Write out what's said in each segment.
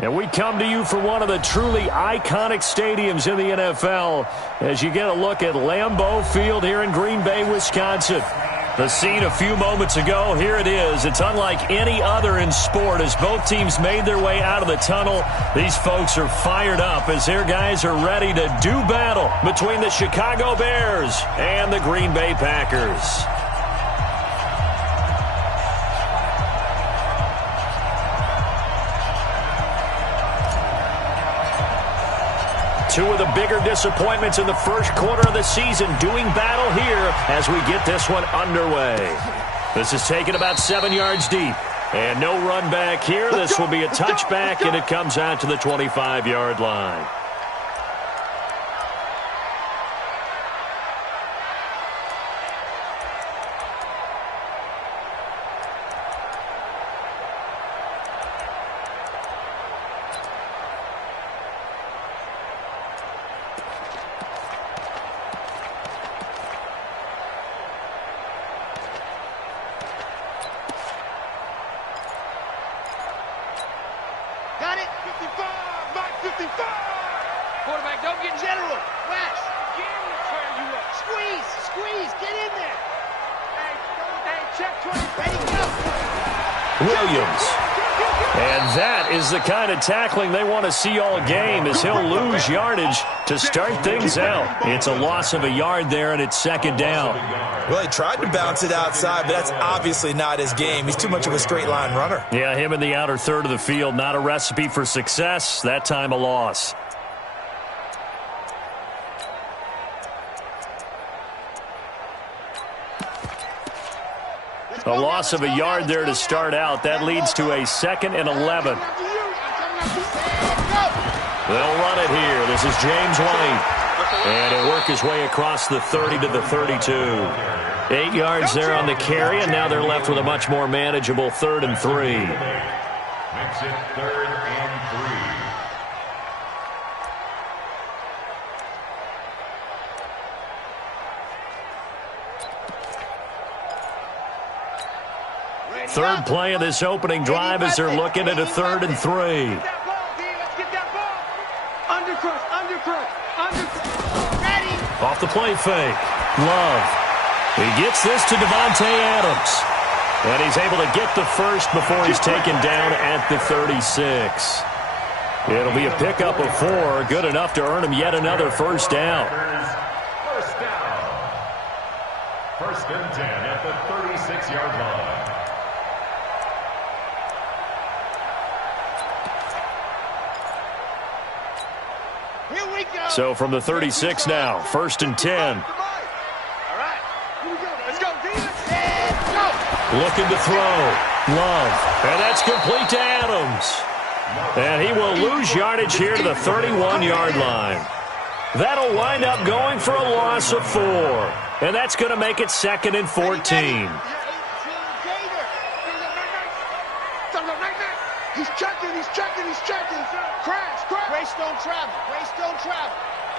And we come to you from one of the truly iconic stadiums in the NFL as you get a look at Lambeau Field here in Green Bay, Wisconsin. The scene a few moments ago, here it is. It's unlike any other in sport as both teams made their way out of the tunnel. These folks are fired up as their guys are ready to do battle between the Chicago Bears and the Green Bay Packers. Two of the bigger disappointments in the first quarter of the season doing battle here as we get this one underway. This is taken about 7 yards deep. And no run back here. This will be a touchback, and it comes out to the 25-yard line. Quarterback, don't get general. West, again, tear you up. Squeeze, get in there. Hey, check 20. Ready, go. Williams. And that is the kind of tackling they want to see all game as he'll lose yardage to start things out. It's a loss of a yard there, and it's second down. Well, he tried to bounce it outside, but that's obviously not his game. He's too much of a straight-line runner. Yeah, him in the outer third of the field, not a recipe for success. That time a loss. A loss of a yard there to start out. That leads to a 2nd and 11. They'll run it here. This is James White. And he'll work his way across the 30 to the 32. 8 yards there on the carry, and now they're left with a much more manageable 3rd and 3. Makes it 3rd and 3. Third play of this opening drive as they're looking at a 3rd and 3. Off the play fake. Love. He gets this to Davante Adams. And he's able to get the first before he's taken down at the 36. It'll be a pickup of 4. Good enough to earn him yet another first down. First down. 1st and 10 at the 36-yard line. So from the 36 now, 1st and 10. All right, here we go. Let's go, defense. And go. Looking to throw. Love. And that's complete to Adams. And he will lose yardage here to the 31-yard line. That'll wind up going for a loss of 4. And that's going to make it 2nd and 14. He's checking. Crash. Greystone travel.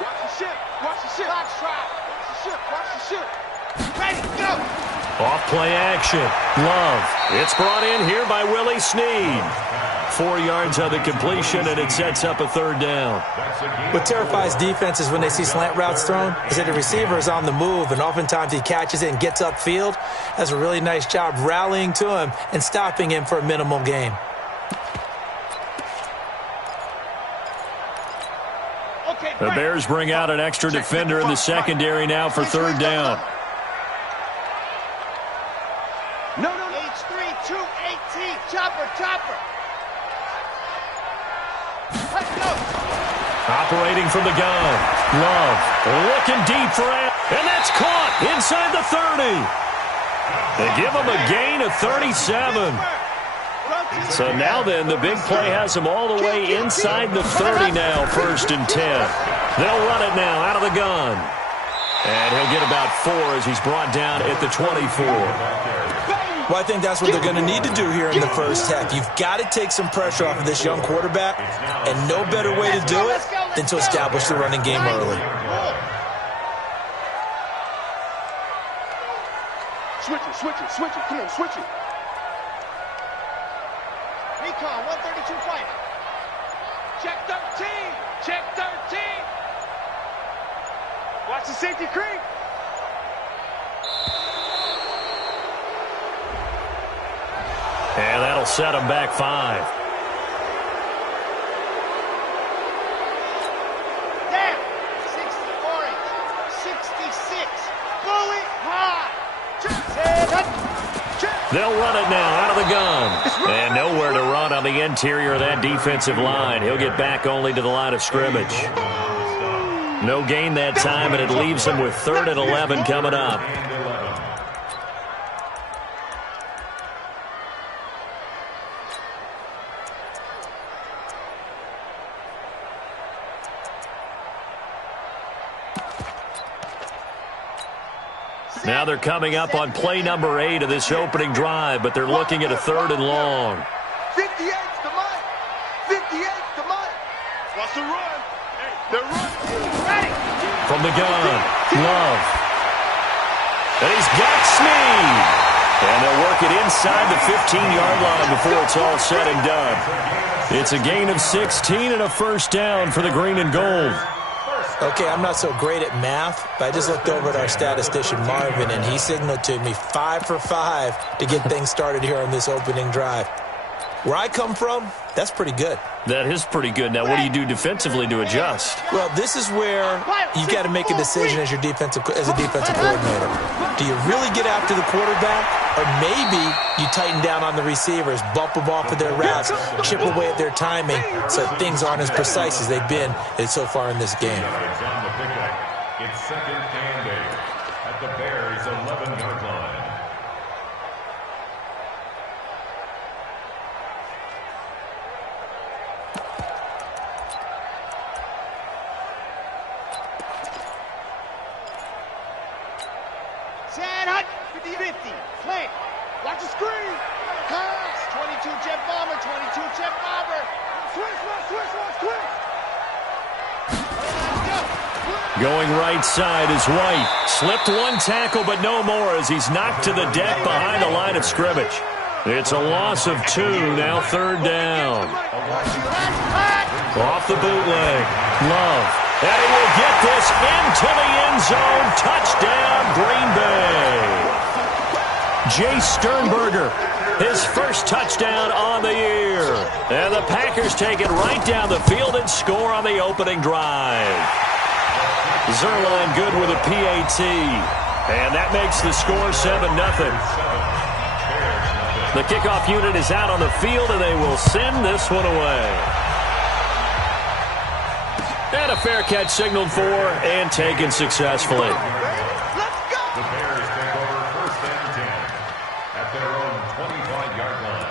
Watch the ship. Box trap. Watch the ship. Ready, go. Off play action. Love. It's brought in here by Willie Snead. 4 yards on the completion, and it sets up a 3rd down. What terrifies defenses when they see slant routes thrown is that the receiver is on the move, and oftentimes he catches it and gets upfield. Does a really nice job rallying to him and stopping him for a minimal gain. The Bears bring out an extra defender in the secondary now for 3rd down. No. H3, 218. Chopper. Let's go. Operating from the gun. Love. Looking deep for it. And that's caught inside the 30. They give him a gain of 37. So now then, the big play has him all the way inside the 30 now, 1st and 10. They'll run it now out of the gun. And he'll get about 4 as he's brought down at the 24. Well, I think that's what they're going to need to do here in the first half. You've got to take some pressure off of this young quarterback, and no better way to do it than to establish the running game early. Switch it. Come on, switch it. Recon, 132 fighter. Check 13. Check 13. Watch the safety creep. And that'll set him back 5. Down. 60 orange. 66. Bullet high. They'll run it now out of the gun. And nowhere to run on the interior of that defensive line. He'll get back only to the line of scrimmage. No gain that time, and it leaves him with 3rd and 11 coming up. Now they're coming up on play number 8 of this opening drive, but they're looking at a 3rd and long. 58's the Mike. 58's the Mike. What's the run? They're running. Ready. From the gun, Love. And he's got Snead. And they'll work it inside the 15-yard line before it's all said and done. It's a gain of 16 and a first down for the green and gold. Okay, I'm not so great at math, but I just looked over at our statistician, Marvin, and he signaled to me 5 for 5 to get things started here on this opening drive. Where I come from, that's pretty good. That is pretty good. Now, what do you do defensively to adjust? Well, this is where you got to make a decision as a defensive coordinator. Do you really get after the quarterback, or maybe you tighten down on the receivers, bump them off of their routes, chip away at their timing, so things aren't as precise as they've been so far in this game. It's 2nd and 8 at the Bears' 11-yard line. Sad hut. 50-50. Plant. Watch the screen. Pass. 22 jet bomber. 22 jet bomber. Switch. Going right side is White. Slipped one tackle, but no more as he's knocked to the deck behind the line of scrimmage. It's a loss of 2, now 3rd down. Off the bootleg. Love. And he will get this into the end zone. Touchdown, Green Bay. Jay Sternberger, his first touchdown on the year. And the Packers take it right down the field and score on the opening drive. Zerline good with a PAT. And that makes the score 7-0. The kickoff unit is out on the field, and they will send this one away. And a fair catch signaled for and taken successfully. The Bears take over 1st and 10 at their own 25-yard line.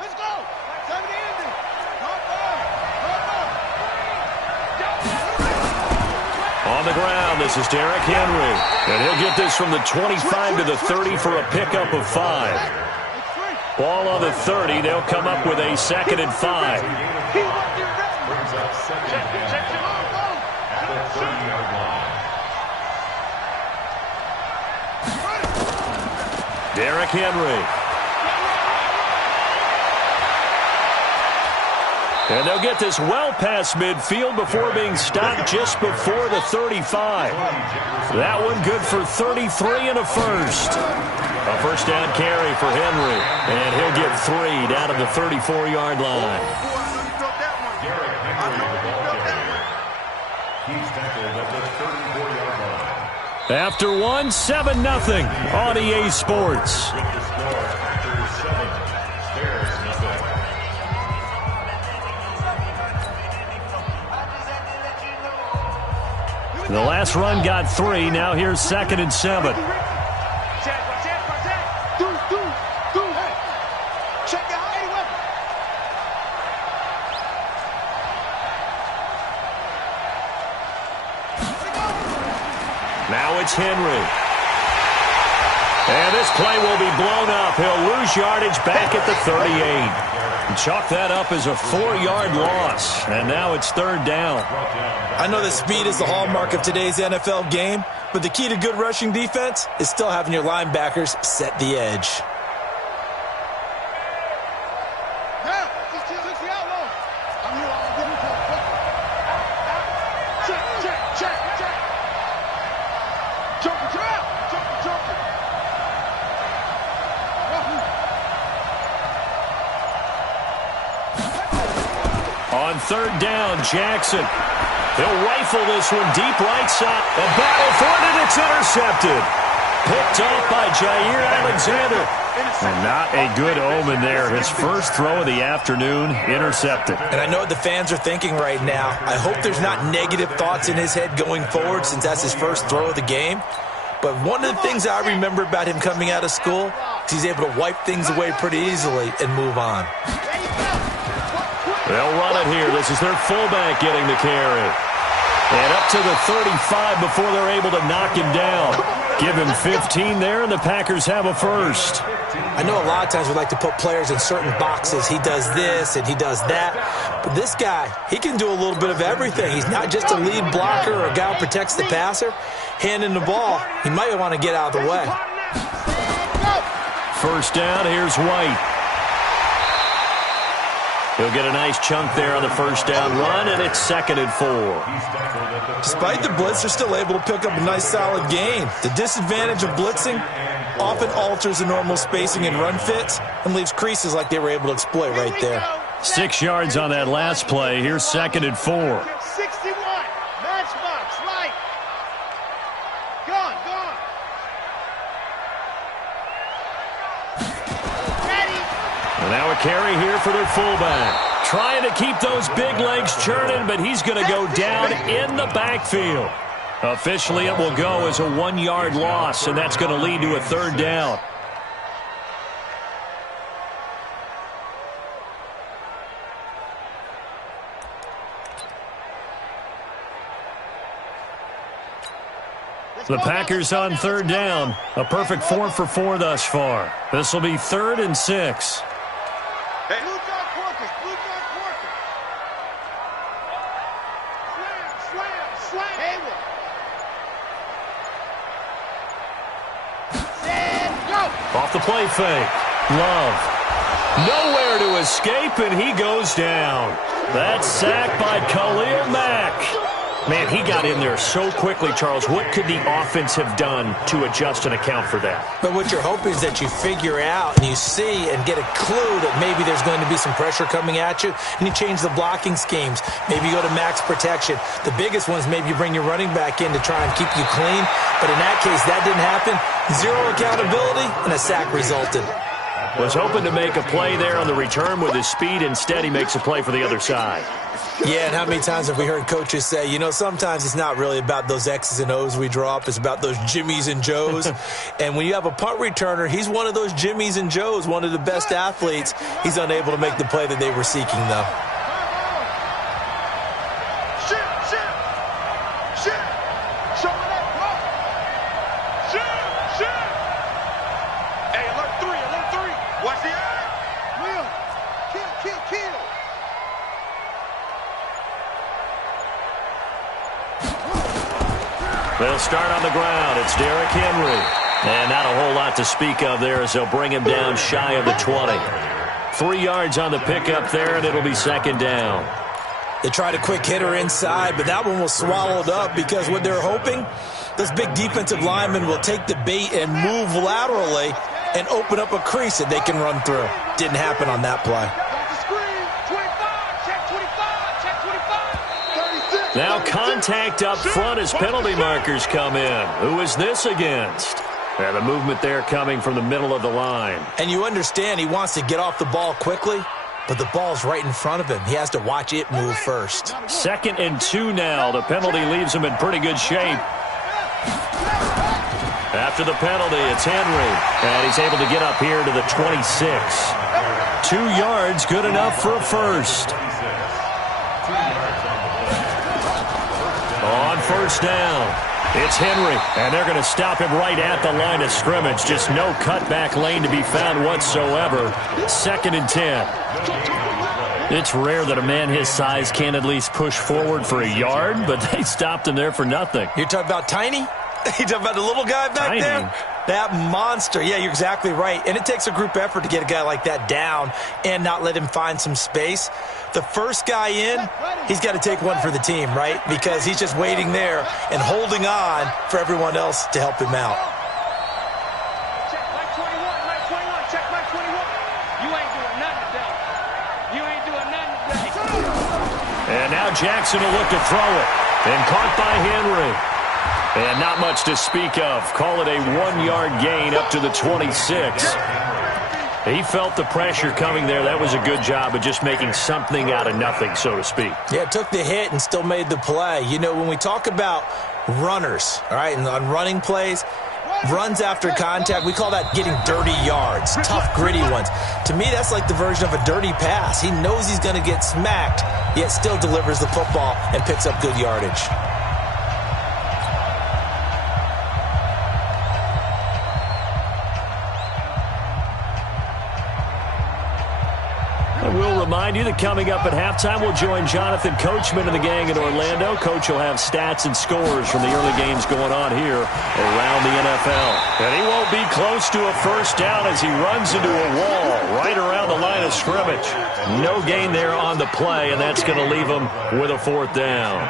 Let's go. Time to end it. On the ground, this is Derrick Henry. And he'll get this from the 25 to the 30 for a pickup of 5. Ball on the 30. They'll come up with a 2nd and 5. Brings up 2nd and 10 at the 30-yard line. Derrick Henry. And they'll get this well past midfield before being stopped just before the 35. That one good for 33 and a first. A first down carry for Henry. And he'll get 3 down to the 34-yard line. Derrick Henry, the ball carrier. He's tackled at the 34-yard line. After 7-0 on EA Sports. With the score, Packers 7, Bears nothing. The last run got 3. Now here's 2nd and 7. Now it's Henry. And this play will be blown up. He'll lose yardage back at the 38. And chalk that up as a 4-yard loss. And now it's third down. I know that speed is the hallmark of today's NFL game, but the key to good rushing defense is still having your linebackers set the edge. On third down, Jackson. He'll rifle this one deep right side. And battle for it, and it's intercepted. Picked off by Jair Alexander. And not a good omen there. His first throw of the afternoon, intercepted. And I know what the fans are thinking right now. I hope there's not negative thoughts in his head going forward since that's his first throw of the game. But one of the things I remember about him coming out of school is he's able to wipe things away pretty easily and move on. They'll run it here. This is their fullback getting the carry. And up to the 35 before they're able to knock him down. Give him 15 there, and the Packers have a first. I know a lot of times we like to put players in certain boxes. He does this and he does that. But this guy, he can do a little bit of everything. He's not just a lead blocker or a guy who protects the passer. Handing the ball, he might want to get out of the way. First down, here's White. He'll get a nice chunk there on the first down run, and it's 2nd and 4. Despite the blitz, they're still able to pick up a nice, solid gain. The disadvantage of blitzing often alters the normal spacing and run fits and leaves creases like they were able to exploit right there. 6 yards on that last play. Here's 2nd and 4. 61. Matchbox, right. Gone. And now a carry here for their fullback. Trying to keep those big legs churning, but he's going to go down in the backfield. Officially, it will go as a 1-yard loss, and that's going to lead to a third down. The Packers on third down. A perfect 4 for 4 thus far. This will be 3rd and 6. Off the play fake. Love. Nowhere to escape, and he goes down. That's sacked by Khalil Mack. Man, he got in there so quickly, Charles. What could the offense have done to adjust and account for that? But what you're hoping is that you figure out and you see and get a clue that maybe there's going to be some pressure coming at you, and you change the blocking schemes. Maybe you go to max protection. The biggest one is maybe you bring your running back in to try and keep you clean. But in that case, that didn't happen. 0 accountability, and a sack resulted. Was hoping to make a play there on the return with his speed. Instead, he makes a play for the other side. Yeah, and how many times have we heard coaches say, you know, sometimes it's not really about those X's and O's we draw up. It's about those Jimmies and Joes. And when you have a punt returner, he's one of those Jimmies and Joes, one of the best athletes. He's unable to make the play that they were seeking, though. They'll start on the ground. It's Derrick Henry. And not a whole lot to speak of there as they'll bring him down shy of the 20. 3 yards on the pickup there, and it'll be 2nd down. They tried a quick hitter inside, but that one was swallowed up because what they're hoping, those big defensive linemen will take the bait and move laterally and open up a crease that they can run through. Didn't happen on that play. Now contact up front as penalty markers come in. Who is this against? And the movement there coming from the middle of the line. And you understand he wants to get off the ball quickly, but the ball's right in front of him. He has to watch it move first. 2nd and 2 now. The penalty leaves him in pretty good shape. After the penalty, it's Henry. And he's able to get up here to the 26. 2 yards, good enough for a first. On first down, It's Henry, and they're going to stop him right at the line of scrimmage. Just no cutback lane to be found whatsoever. 2nd and 10. It's rare that a man his size can at least push forward for a yard, but they stopped him there for nothing. You're talking about Tiny? You talking about the little guy back there? That monster. Yeah, you're exactly right. And it takes a group effort to get a guy like that down and not let him find some space. The first guy in, he's got to take one for the team, right? Because he's just waiting there and holding on for everyone else to help him out. Check Mike 21, Mike 21, check Mike 21. You ain't doing nothing today. You ain't doing nothing today. And now Jackson will look to throw it. And caught by Henry. And not much to speak of. Call it a 1-yard gain up to the 26. He felt the pressure coming there. That was a good job of just making something out of nothing, so to speak. Yeah, took the hit and still made the play. You know, when we talk about runners, all right, and on running plays, runs after contact, we call that getting dirty yards, tough, gritty ones. To me, that's like the version of a dirty pass. He knows he's going to get smacked, yet still delivers the football and picks up good yardage. We'll remind you that coming up at halftime, we'll join Jonathan Coachman and the gang in Orlando. Coach will have stats and scores from the early games going on here around the NFL. And he won't be close to a first down as he runs into a wall right around the line of scrimmage. No gain there on the play, and that's going to leave him with a 4th down.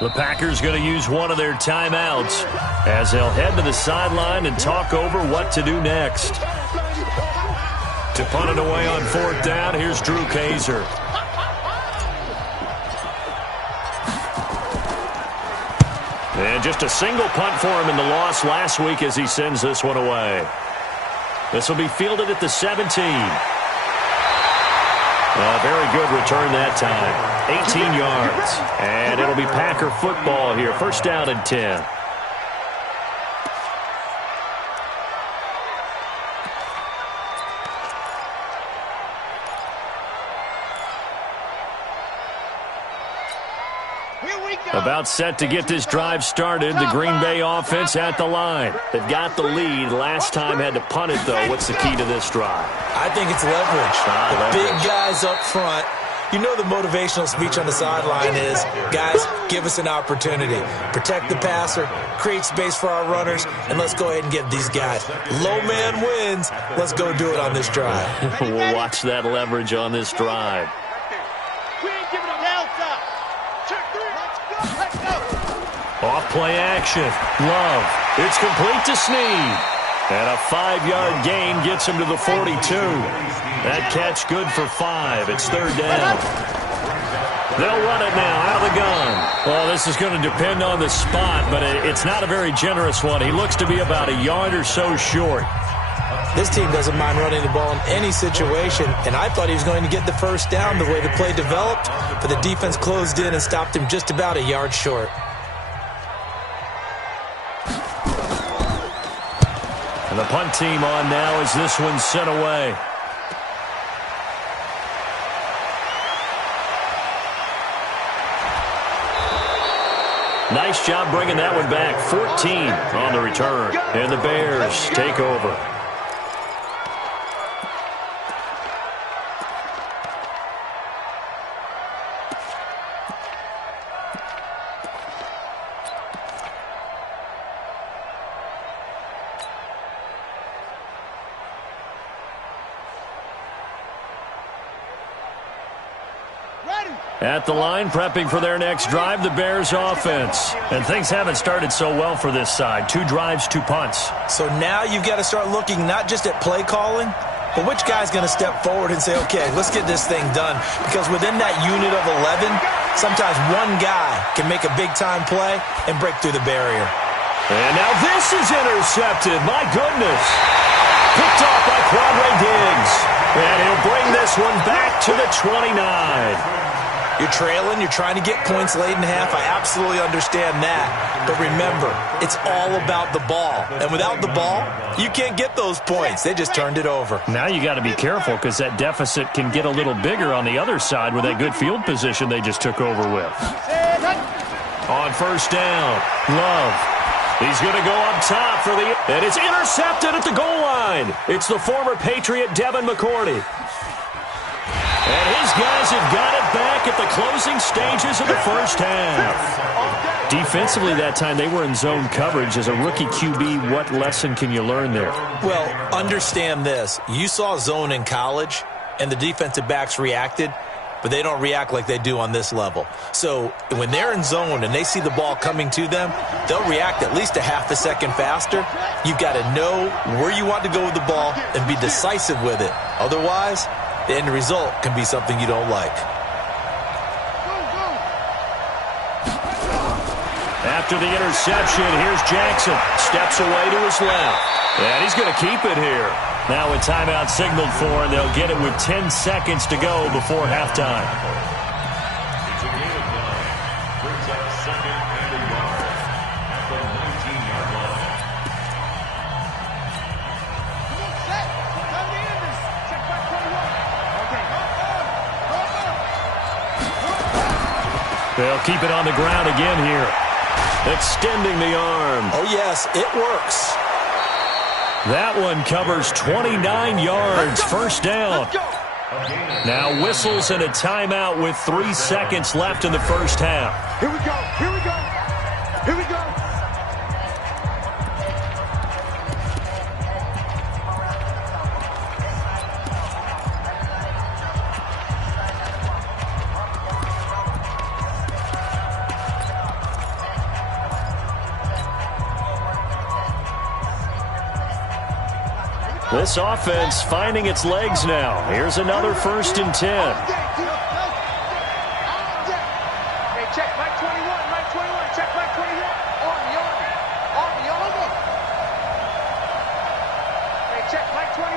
The Packers going to use one of their timeouts as they'll head to the sideline and talk over what to do next. To punt it away on 4th down, here's Drew Kaiser. And just a single punt for him in the loss last week as he sends this one away. This will be fielded at the 17. A very good return that time. 18 yards. And it'll be Packer football here. 1st down and 10. About set to get this drive started. The Green Bay offense at the line. They've got the lead. Last time had to punt it, though. What's the key to this drive? I think it's leverage. The big guys up front. You know the motivational speech on the sideline is, guys, give us an opportunity. Protect the passer, create space for our runners, and let's go ahead and get these guys. Low man wins. Let's go do it on this drive. We'll watch that leverage on this drive. We ain't giving them hell up. Check 3. Let's go. Off play action. Love. It's complete to Snead. And a 5-yard gain gets him to the 42. That catch good for 5. It's 3rd down. They'll run it now out of the gun. Well, this is going to depend on the spot, but it's not a very generous one. He looks to be about a yard or so short. This team doesn't mind running the ball in any situation, and I thought he was going to get the 1st down the way the play developed, but the defense closed in and stopped him just about a yard short. And the punt team on now as this one's sent away. Nice job bringing that one back. 14 on the return. And the Bears take over. At the line, prepping for their next drive, the Bears offense. And things haven't started so well for this side. 2 drives, 2 punts. So now you've got to start looking not just at play calling, but which guy's going to step forward and say, okay, let's get this thing done. Because within that unit of 11, sometimes one guy can make a big-time play and break through the barrier. And now this is intercepted. My goodness. Picked off by Quadre Diggs. And he'll bring this one back to the 29. You're trailing. You're trying to get points late in half. I absolutely understand that. But remember, it's all about the ball. And without the ball, you can't get those points. They just turned it over. Now you got to be careful because that deficit can get a little bigger on the other side with that good field position they just took over with. On first down, Love. He's going to go up top for the... And it's intercepted at the goal line. It's the former Patriot Devin McCourty. And his guys have got it back at the closing stages of the first half. Defensively that time, they were in zone coverage. As a rookie QB, what lesson can you learn there? Well, understand this. You saw zone in college, and the defensive backs reacted, but they don't react like they do on this level. So when they're in zone and they see the ball coming to them, they'll react at least a half a second faster. You've got to know where you want to go with the ball and be decisive with it. Otherwise, the end result can be something you don't like. After the interception, here's Jackson. Steps away to his left. And he's going to keep it here. Now a timeout signaled for, and they'll get it with 10 seconds to go before halftime. It's a gain of 9. Brings up second and a yard at the 19-yard line. They'll keep it on the ground again here. Extending the arm. Oh, yes, it works. That one covers 29 yards. First down. Now whistles and a timeout with 3 seconds left in the first half. Here we go. Here we go. Here we go. This offense finding its legs now. Here's another 1st and 10. Hey, check, Mike 21, Mike 21, check, Mike 21. Army. Hey, check, Mike 21,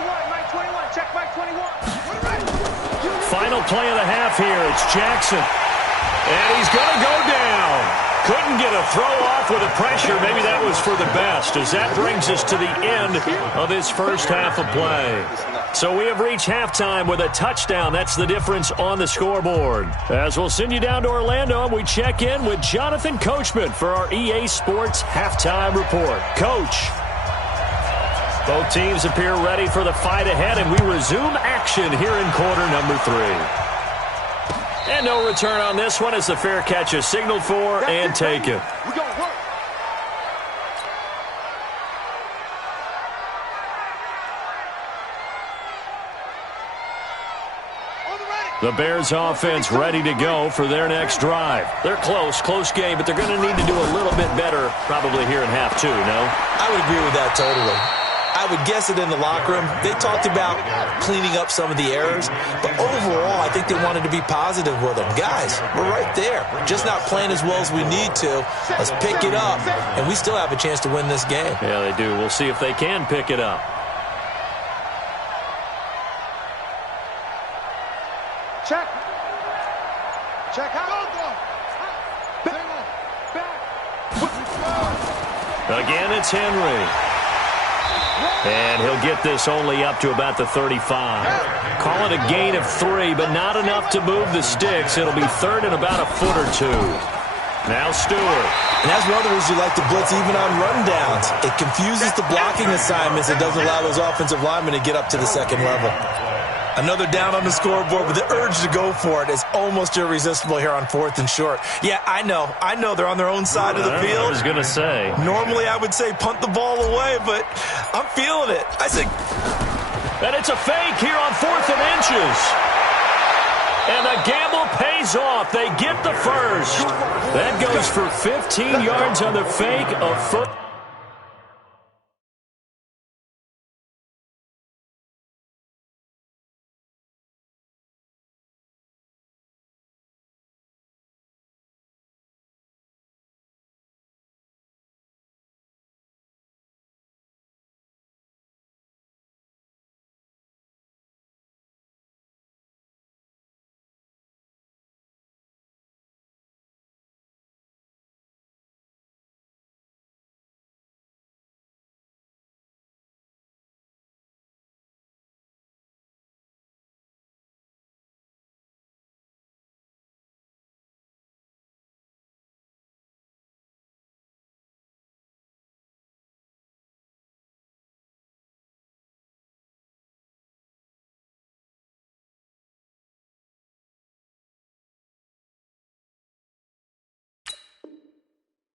check, Mike 21. Final play of the half here. It's Jackson. And he's going to go down. Couldn't get a throw off with the pressure. Maybe that was for the best, as that brings us to the end of this first half of play. So we have reached halftime with a touchdown. That's the difference on the scoreboard. As we'll send you down to Orlando, and we check in with Jonathan Coachman for our EA Sports Halftime Report. Coach. Both teams appear ready for the fight ahead, and we resume action here in quarter number 3. And no return on this one as the fair catch is signaled for and taken. We gonna work. The Bears offense ready to go for their next drive. They're close game, but they're going to need to do a little bit better probably here in half 2, no? I would agree with that totally. I would guess it in the locker room. They talked about cleaning up some of the errors, but overall, I think they wanted to be positive with them. Guys, we're right there. Just not playing as well as we need to. Let's pick it up, and we still have a chance to win this game. Yeah, they do. We'll see if they can pick it up. Check. Check out. Again, it's Henry. And he'll get this only up to about the 35. Call it a gain of 3, but not enough to move the sticks. It'll be 3rd and about a foot or 2. Now Stewart. And that's one of the reasons you like to blitz even on rundowns. It confuses the blocking assignments. It doesn't allow those offensive linemen to get up to the second level. Another down on the scoreboard, but the urge to go for it is almost irresistible here on 4th and short. Yeah, I know they're on their own side of the field. I was going to say. Normally I would say punt the ball away, but I'm feeling it. I say. And it's a fake here on 4th and inches. And the gamble pays off. They get the first. That goes for 15 yards on the fake, a foot.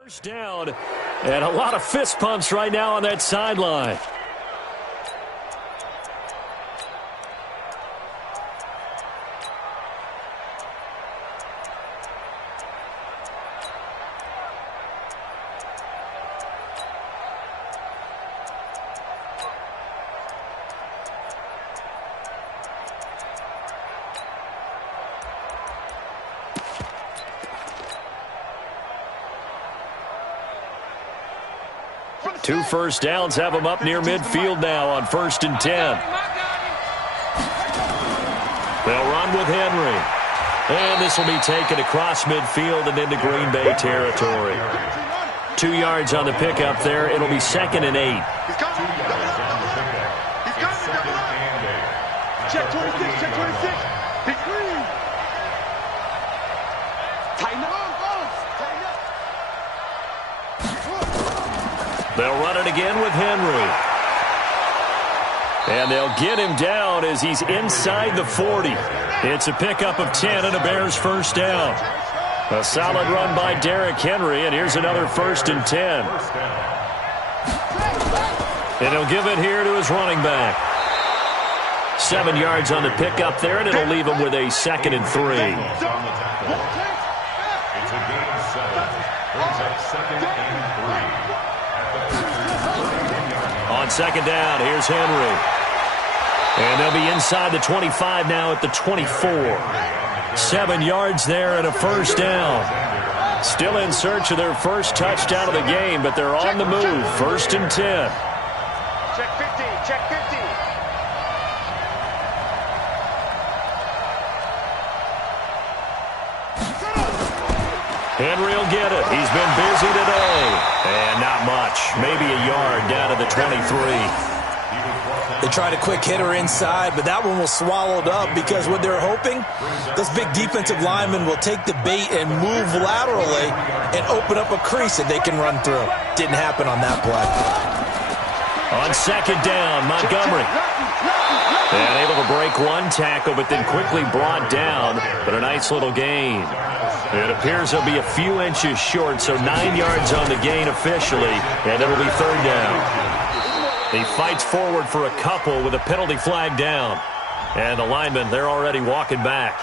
First down, and a lot of fist pumps right now on that sideline. Two first downs have them up near midfield now on 1st and 10. They'll run with Henry. And this will be taken across midfield and into Green Bay territory. 2 yards on the pickup there. It'll be 2nd and 8. Check 26, check 26. Big green. Tighten up. They'll run it again with Henry. And they'll get him down as he's inside the 40. It's a pickup of 10 and a Bears first down. A solid run by Derrick Henry, and here's another 1st and 10. And he'll give it here to his running back. 7 yards on the pickup there, and it'll leave him with a 2nd and 3. It's a gain of 7. Brings up 2nd and 3. On 2nd down, here's Henry. And they'll be inside the 25 now at the 24. 7 yards there and a first down. Still in search of their first touchdown of the game, but they're on the move. 1st and 10. Check 50, check 50. Henry will get it. He's been busy today. And not much. Maybe a yard down to the 23. They tried a quick hitter inside, but that one was swallowed up because what they're hoping, those big defensive linemen will take the bait and move laterally and open up a crease that they can run through. Didn't happen on that play. On 2nd down, Montgomery. And able to break one tackle, but then quickly brought down. But a nice little gain. It appears he'll be a few inches short, so 9 yards on the gain officially, and it'll be 3rd down. He fights forward for a couple with a penalty flag down. And the linemen, they're already walking back.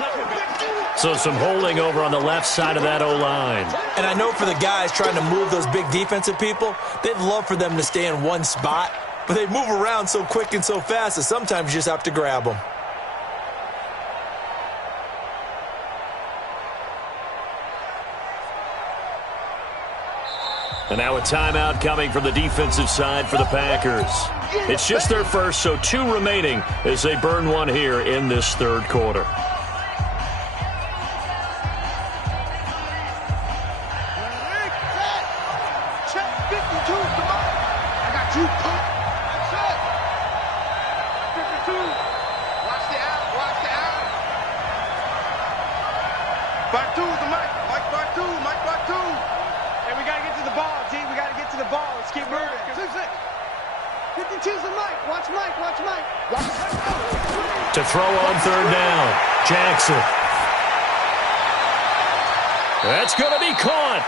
So some holding over on the left side of that O-line. And I know for the guys trying to move those big defensive people, they'd love for them to stay in one spot, but they move around so quick and so fast that sometimes you just have to grab them. And now a timeout coming from the defensive side for the Packers. It's just their first, so 2 remaining as they burn one here in this 3rd quarter. Check 52. I got you. Check 52. Watch the out. Watch the out. Back 2 is the Mike. Mike back 2. Mike back 2. Hey, we got to get to the ball, G. We got to get to the ball. Let's keep moving. 52's the Mike. Watch Mike. Watch Mike. Watch Mike. To throw on 3rd down, Jackson. That's going to be caught.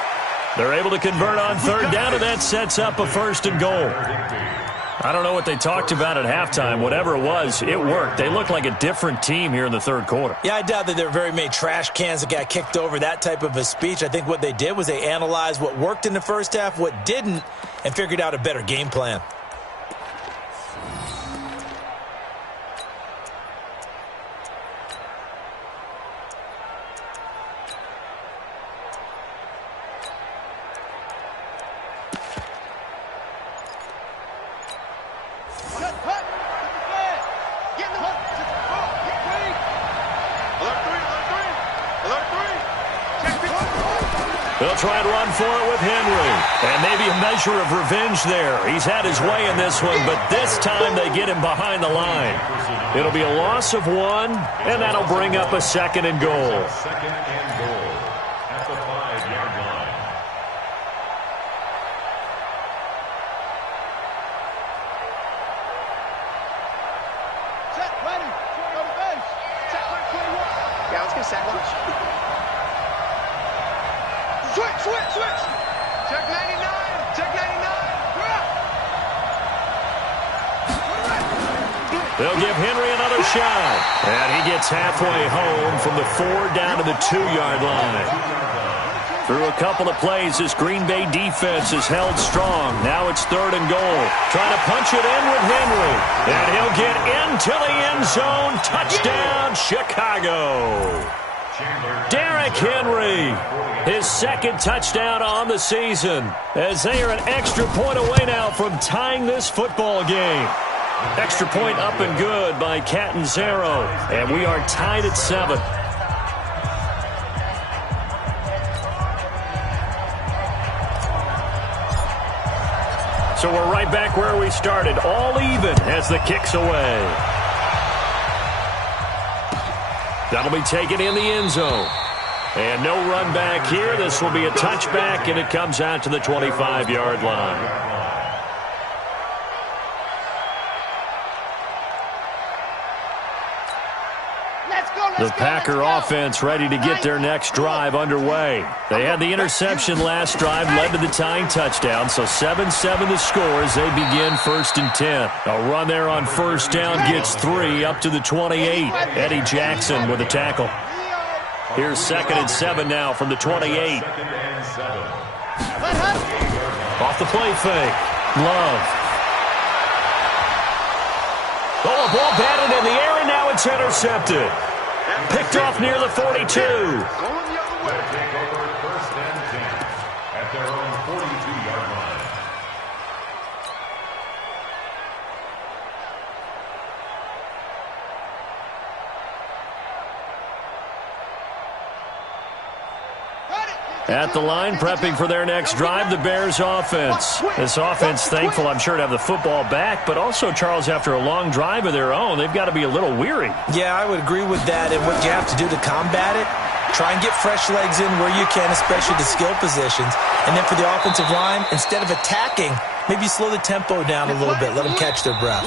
They're able to convert on 3rd down, and that sets up a 1st and goal. I don't know what they talked about at halftime. Whatever it was, it worked. They look like a different team here in the 3rd quarter. Yeah, I doubt that there were very many trash cans that got kicked over, that type of a speech. I think what they did was they analyzed what worked in the first half, what didn't, and figured out a better game plan. They'll try and run for it with Henry. And maybe a measure of revenge there. He's had his way in this one, but this time they get him behind the line. It'll be a loss of 1, and that'll bring up a 2nd and goal. 2nd and goal at the 5-yard line. Set, ready. Go to base. Set, 21. Yeah, let's get set. Switch. Check 99. Check 99. They'll give Henry another shot. And he gets halfway home from the 4 down to the 2-yard line. Through a couple of plays, this Green Bay defense is held strong. Now it's 3rd and goal. Trying to punch it in with Henry. And he'll get into the end zone. Touchdown, Chicago. Derrick Henry, his 2nd touchdown on the season, as they are an extra point away now from tying this football game. Extra point up and good by Catanzaro, and we are tied at 7. So we're right back where we started, all even as the kick's away. That'll be taken in the end zone. And no run back here. This will be a touchback, and it comes out to the 25-yard line. The Packer offense ready to get their next drive underway. They had the interception last drive, led to the tying touchdown, so 7-7 the score as they begin 1st and 10. A run there on 1st down gets 3 up to the 28. Eddie Jackson with a tackle. Here's 2nd and 7 now from the 28. Off the play fake. Love. Oh, a ball batted in the air, and now it's intercepted. Picked off near the 42. Going the other way. Take over 1st and 10 at their own 42-yard line. At the line, prepping for their next drive, the Bears offense. This offense, thankful, I'm sure, to have the football back, but also, Charles, after a long drive of their own, they've got to be a little weary. Yeah, I would agree with that, and what you have to do to combat it, try and get fresh legs in where you can, especially the skill positions. And then for the offensive line, instead of attacking, maybe slow the tempo down a little bit, let them catch their breath.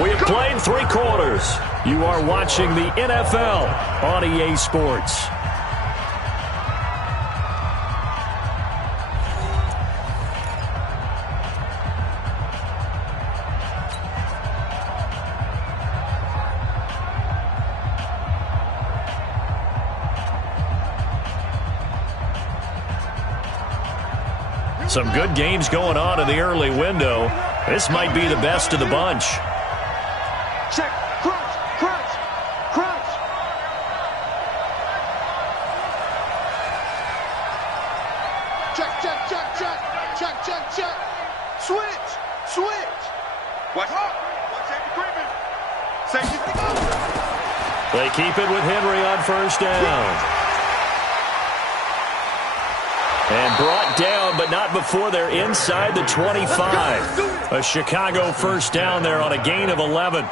We have played 3 quarters. You are watching the NFL on EA Sports. Some good games going on in the early window. This might be the best of the bunch. Check. Crunch. Crunch. Crunch. Check, check, check, check. Check, check, check. Switch. Switch. Watch out. Watch safety creeping. Safety creeping. They keep it with Henry on 1st down. And brought down, but not before they're inside the 25. A Chicago 1st down there on a gain of 11.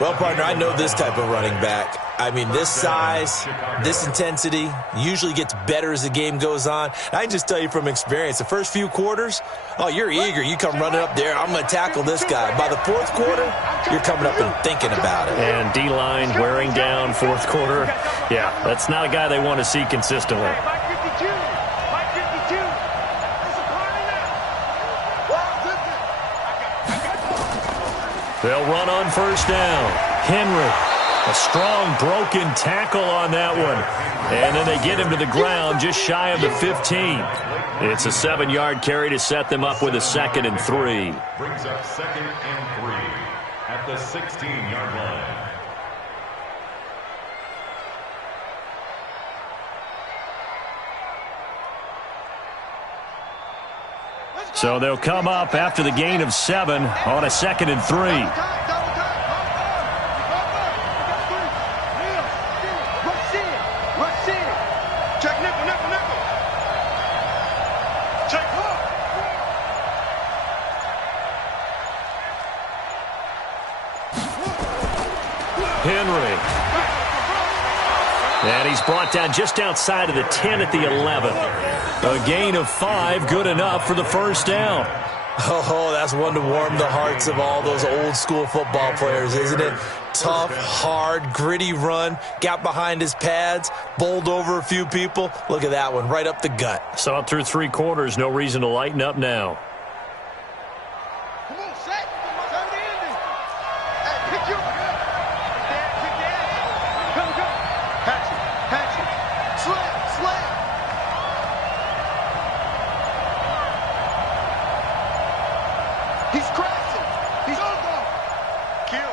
Well, partner, I know this type of running back. I mean, this size, this intensity usually gets better as the game goes on. I can just tell you from experience, the first few quarters, oh, you're eager. You come running up there, I'm going to tackle this guy. By the 4th quarter, you're coming up and thinking about it. And D-line wearing down 4th quarter. Yeah, that's not a guy they want to see consistently. They'll run on 1st down. Henry, a strong broken tackle on that one. And then they get him to the ground just shy of the 15. It's a 7-yard carry to set them up with a 2nd and 3. Brings up 2nd and 3 at the 16-yard line. So they'll come up after the gain of 7 on a 2nd and 3. Check nickel, nickel, nickel. Check hook. Henry. And he's brought down just outside of the 10 at the 11. A gain of 5, good enough for the 1st down. Oh, that's one to warm the hearts of all those old school football players, isn't it? tough, hard, gritty run. Got behind his pads, bowled over a few people. Look at that one, right up the gut. Saw it through 3 quarters. No reason to lighten up now. Come on, set. Time to end it. Hey, pick you. Pick that. Go, go. Hatchet. Slam. He's crashing. He's on go. Kill.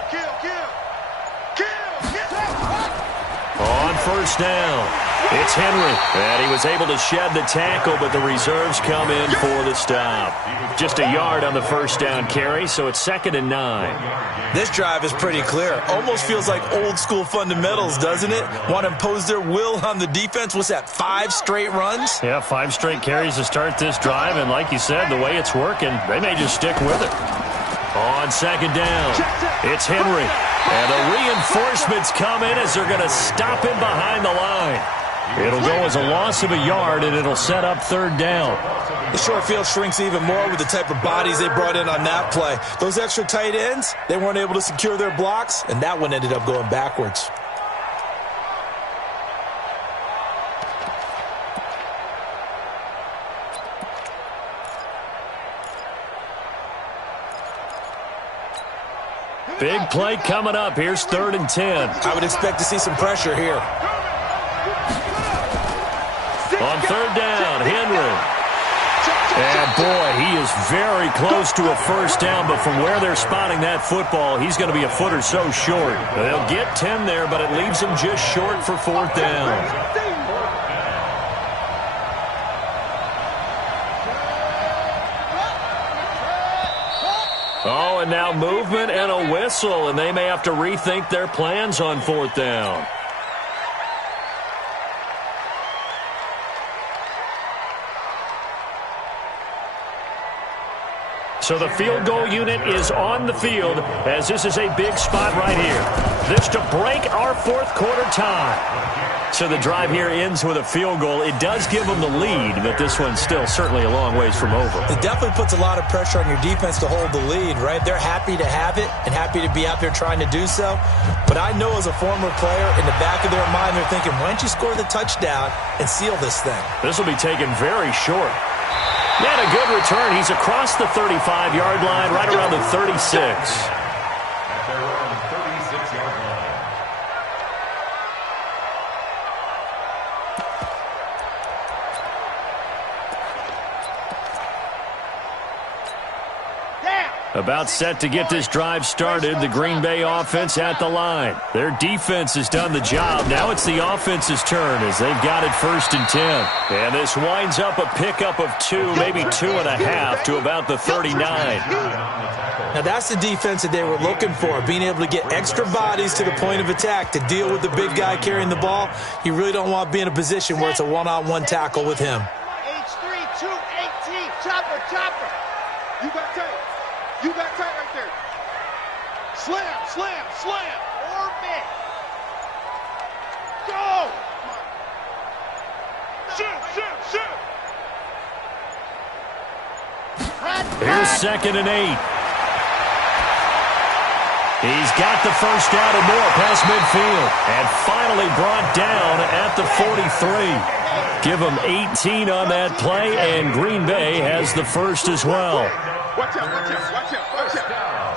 On first down, it's Henry. And he was able to shed the tackle, but the reserves come in for the stop. Just a yard on the first down carry, so it's 2nd and 9. This drive is pretty clear. Almost feels like old school fundamentals, doesn't it? Want to impose their will on the defense. What's that, 5 straight runs? Yeah, 5 straight carries to start this drive, and like you said, the way it's working, they may just stick with it. On 2nd down, it's Henry. And the reinforcements come in as they're going to stop him behind the line. It'll go as a loss of a yard, and it'll set up 3rd down. The short field shrinks even more with the type of bodies they brought in on that play. Those extra tight ends, they weren't able to secure their blocks, and that one ended up going backwards. Big play coming up. Here's 3rd and 10. I would expect to see some pressure here. On 3rd down, Henry. And boy, he is very close to a first down, but from where they're spotting that football, he's going to be a foot or so short. They'll get 10 there, but it leaves him just short for 4th down. Oh, and now movement and a whistle, and they may have to rethink their plans on 4th down. So the field goal unit is on the field as this is a big spot right here. This to break our 4th quarter tie. So the drive here ends with a field goal. It does give them the lead, but this one's still certainly a long ways from over. It definitely puts a lot of pressure on your defense to hold the lead, right? They're happy to have it and happy to be out there trying to do so. But I know as a former player, in the back of their mind, they're thinking, why don't you score the touchdown and seal this thing? This will be taken very short. He had a good return. He's across the 35-yard line, right around the 36. At their own 36-yard line. About set to get this drive started. The Green Bay offense at the line. Their defense has done the job. Now it's the offense's turn as they've got it 1st and 10. And this winds up a pickup of 2, maybe 2.5 to about the 39. Now that's the defense that they were looking for, being able to get extra bodies to the point of attack to deal with the big guy carrying the ball. You really don't want to be in a position where it's a one-on-one tackle with him. H3, 218, chopper. You got tight. You got tight right there. Slam. Orbit. Go. Shoot. Here's 2nd and 8. He's got the first down and more past midfield. And finally brought down at the 43. Give him 18 on that play, and Green Bay has the first as well. Watch out.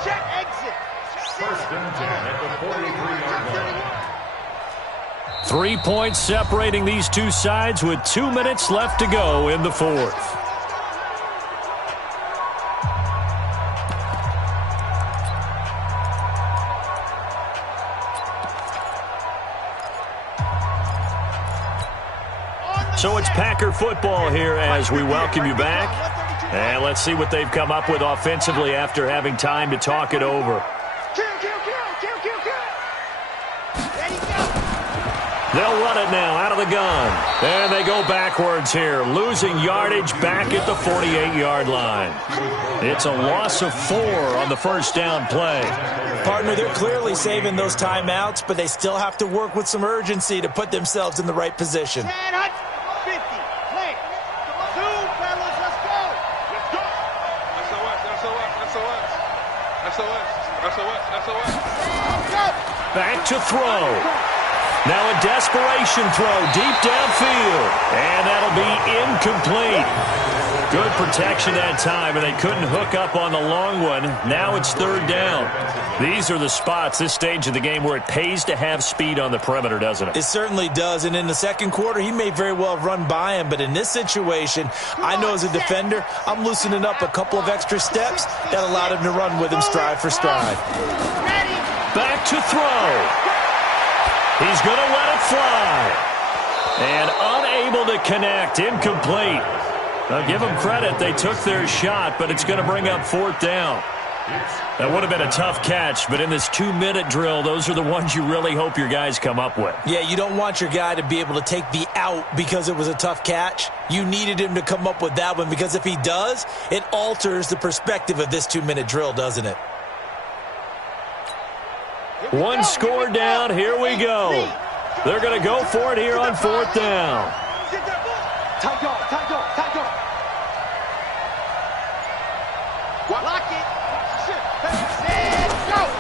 Check exit. 1st and 10 at the 43-yard line. 3 points separating these two sides with 2 minutes left to go in the 4th. So it's Packer football here as we welcome you back. And let's see what they've come up with offensively after having time to talk it over. Kill. Ready, go. They'll run it now out of the gun. And they go backwards here, losing yardage back at the 48-yard line. It's a loss of 4 on the first down play. Partner, they're clearly saving those timeouts, but they still have to work with some urgency to put themselves in the right position. 10, 50, play. 2, fellas, let's go. SOS. Back to throw. Now a desperation throw deep downfield. And that'll be incomplete. Good protection that time, and they couldn't hook up on the long one. Now it's third down. These are the spots, this stage of the game, where it pays to have speed on the perimeter, doesn't it? It certainly does, and in the second quarter, he may very well have run by him, but in this situation, I know as a defender, I'm loosening up a couple of extra steps that allowed him to run with him stride for stride. Back to throw. He's going to let it fly. And unable to connect, incomplete. Now, give them credit. They took their shot, but it's going to bring up fourth down. That would have been a tough catch, but in this 2-minute drill, those are the ones you really hope your guys come up with. Yeah, you don't want your guy to be able to take the out because it was a tough catch. You needed him to come up with that one, because if he does, it alters the perspective of this 2-minute drill, doesn't it? One score down. Here we go. They're going to go for it here on fourth down.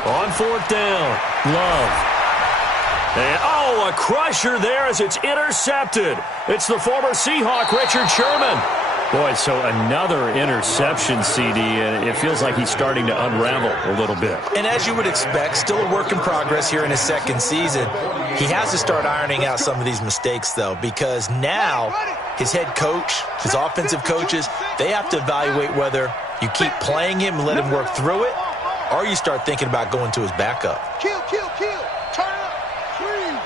On fourth down, Love. And, a crusher there as it's intercepted. It's the former Seahawk, Richard Sherman. Boy, so another interception, CD, and it feels like he's starting to unravel a little bit. And as you would expect, still a work in progress here in his second season. He has to start ironing out some of these mistakes, though, because now his head coach, his offensive coaches, they have to evaluate whether you keep playing him and let him work through it, or you start thinking about going to his backup. Kill. Turn up. Freeze.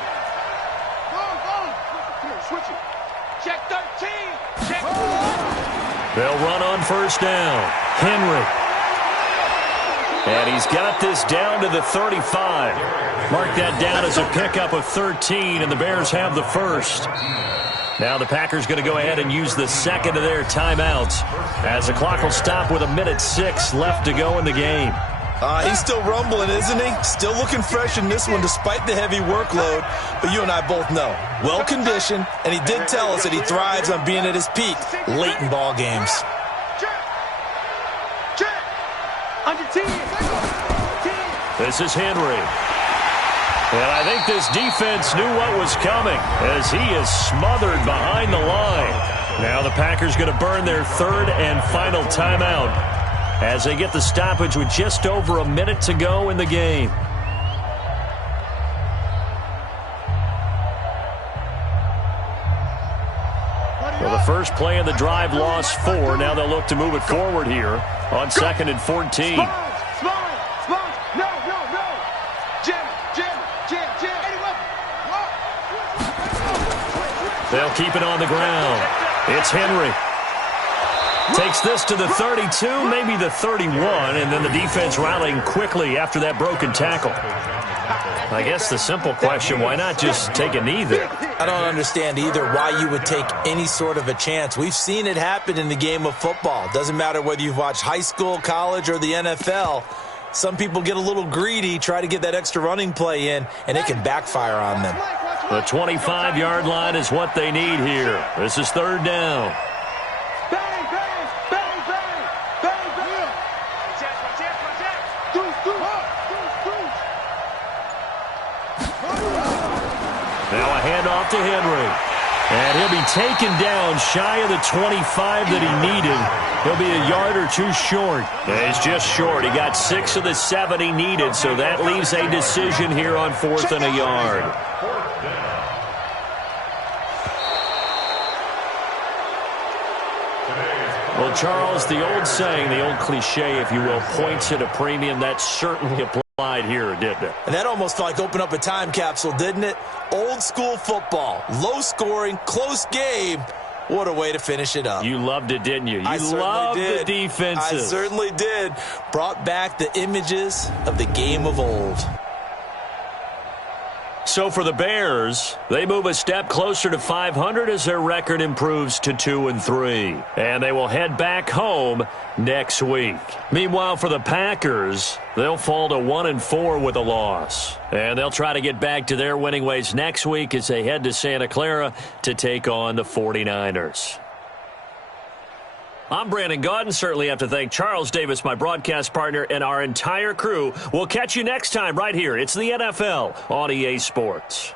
Go. Switch it. Check 13. Check. They'll run on first down. Henry. And he's got this down to the 35. Mark that down as a pickup of 13, and the Bears have the first. Now the Packers going to go ahead and use the second of their timeouts as the clock will stop with 1:06 left to go in the game. He's still rumbling, isn't he? Still looking fresh in this one despite the heavy workload. But you and I both know, well-conditioned, and he did tell us that he thrives on being at his peak late in ball games. This is Henry. And I think this defense knew what was coming as he is smothered behind the line. Now the Packers going to burn their third and final timeout as they get the stoppage with just over a minute to go in the game. Well, the first play of the drive lost 4. Now they'll look to move it forward here on 2nd and 14. No. They'll keep it on the ground. It's Henry. Takes this to the 32, maybe the 31, and then the defense rallying quickly after that broken tackle. I guess the simple question, why not just take a knee there? I don't understand either why you would take any sort of a chance. We've seen it happen in the game of football. Doesn't matter whether you've watched high school, college, or the NFL. Some people get a little greedy, try to get that extra running play in, and it can backfire on them. The 25-yard line is what they need here. This is third down. Now a handoff to Henry. And he'll be taken down shy of the 25 that he needed. He'll be a yard or two short. And he's just short. He got 6 of the 7 he needed, so that leaves a decision here on 4th and a yard. Well, Charles, the old saying, the old cliche, if you will, points at a premium. That certainly applied here, didn't it? And that almost like opened up a time capsule, didn't it? Old school football, low scoring, close game. What a way to finish it up. You loved it, didn't you? You loved the defenses. I certainly did. Brought back the images of the game of old. So for the Bears, they move a step closer to 500 as their record improves to 2-3. And they will head back home next week. Meanwhile, for the Packers, they'll fall to 1-4 with a loss. And they'll try to get back to their winning ways next week as they head to Santa Clara to take on the 49ers. I'm Brandon Gaudin. Certainly have to thank Charles Davis, my broadcast partner, and our entire crew. We'll catch you next time right here. It's the NFL on EA Sports.